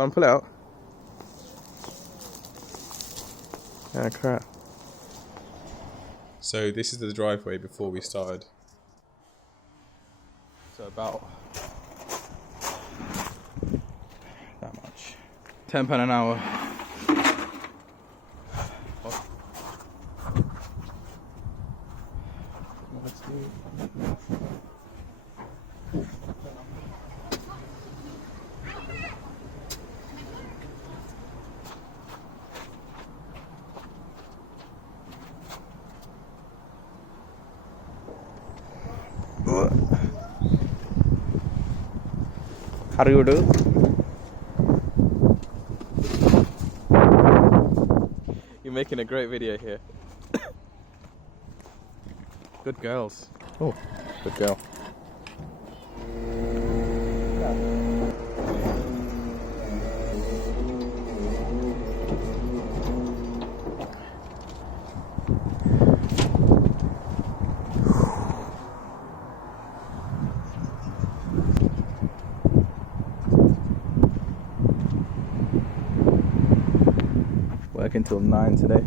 Go on, pull it out. Ah, crap. So this is the driveway before we started. So about that much. £10 an hour. Let's do. How do you do? You're making a great video here. Good girls. Oh, good girl. Working till 9 today.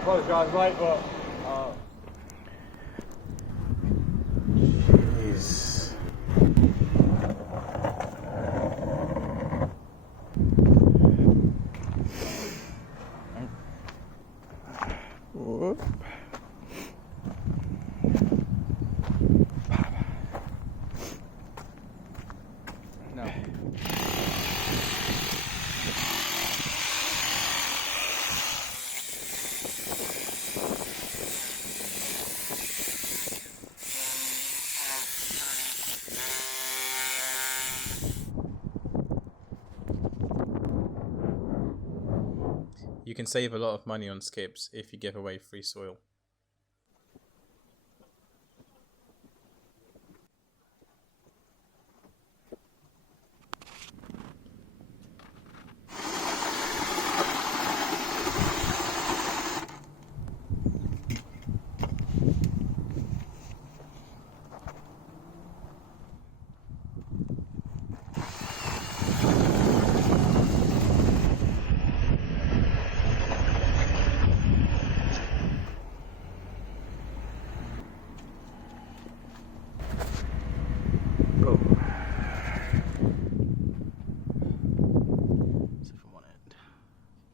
Apologise, mate, but Jeez. Whoop. No. You can save a lot of money on skips if you give away free soil.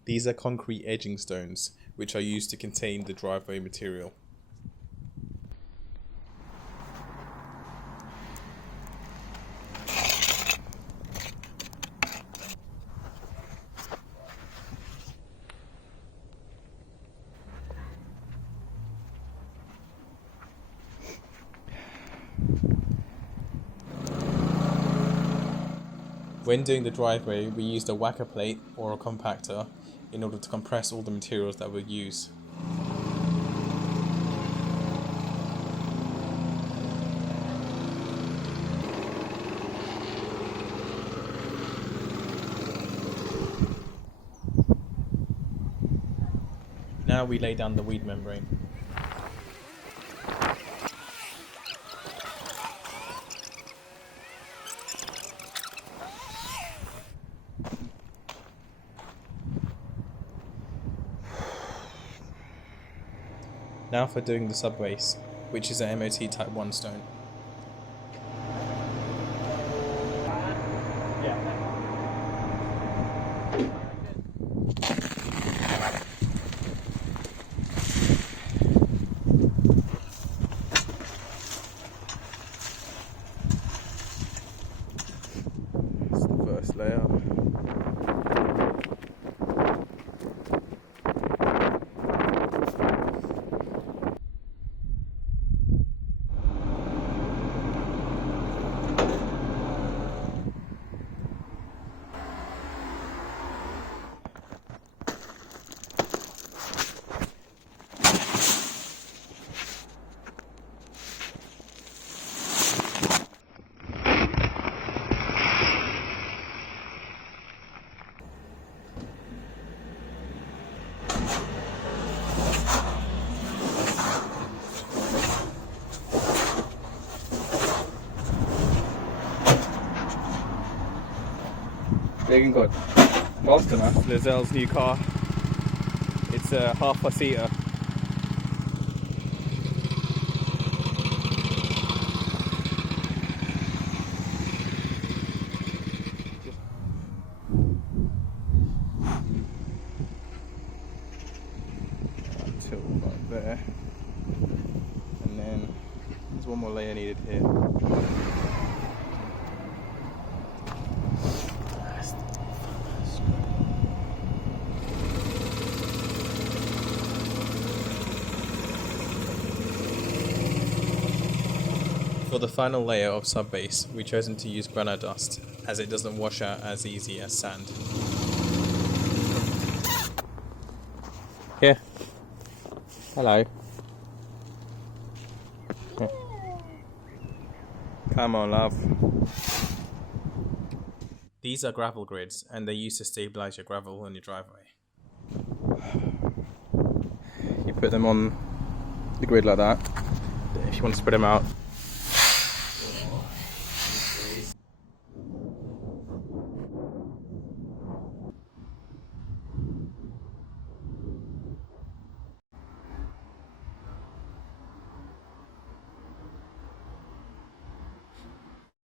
These are concrete edging stones, which are used to contain the driveway material. When doing the driveway, we used a wacker plate or a compactor in order to compress all the materials that we use. Now we lay down the weed membrane. Now for doing the subbase, which is an MOT Type 1 stone. That's the first layer. Taking good. Customer. Lazelle's new car. It's a half a seater. Until right there, and then there's one more layer needed here. For the final layer of subbase, we've chosen to use granite dust, as it doesn't wash out as easy as sand. Here. Hello. Here. Come on, love. These are gravel grids, and they're used to stabilise your gravel on your driveway. You put them on the grid like that. If you want to spread them out,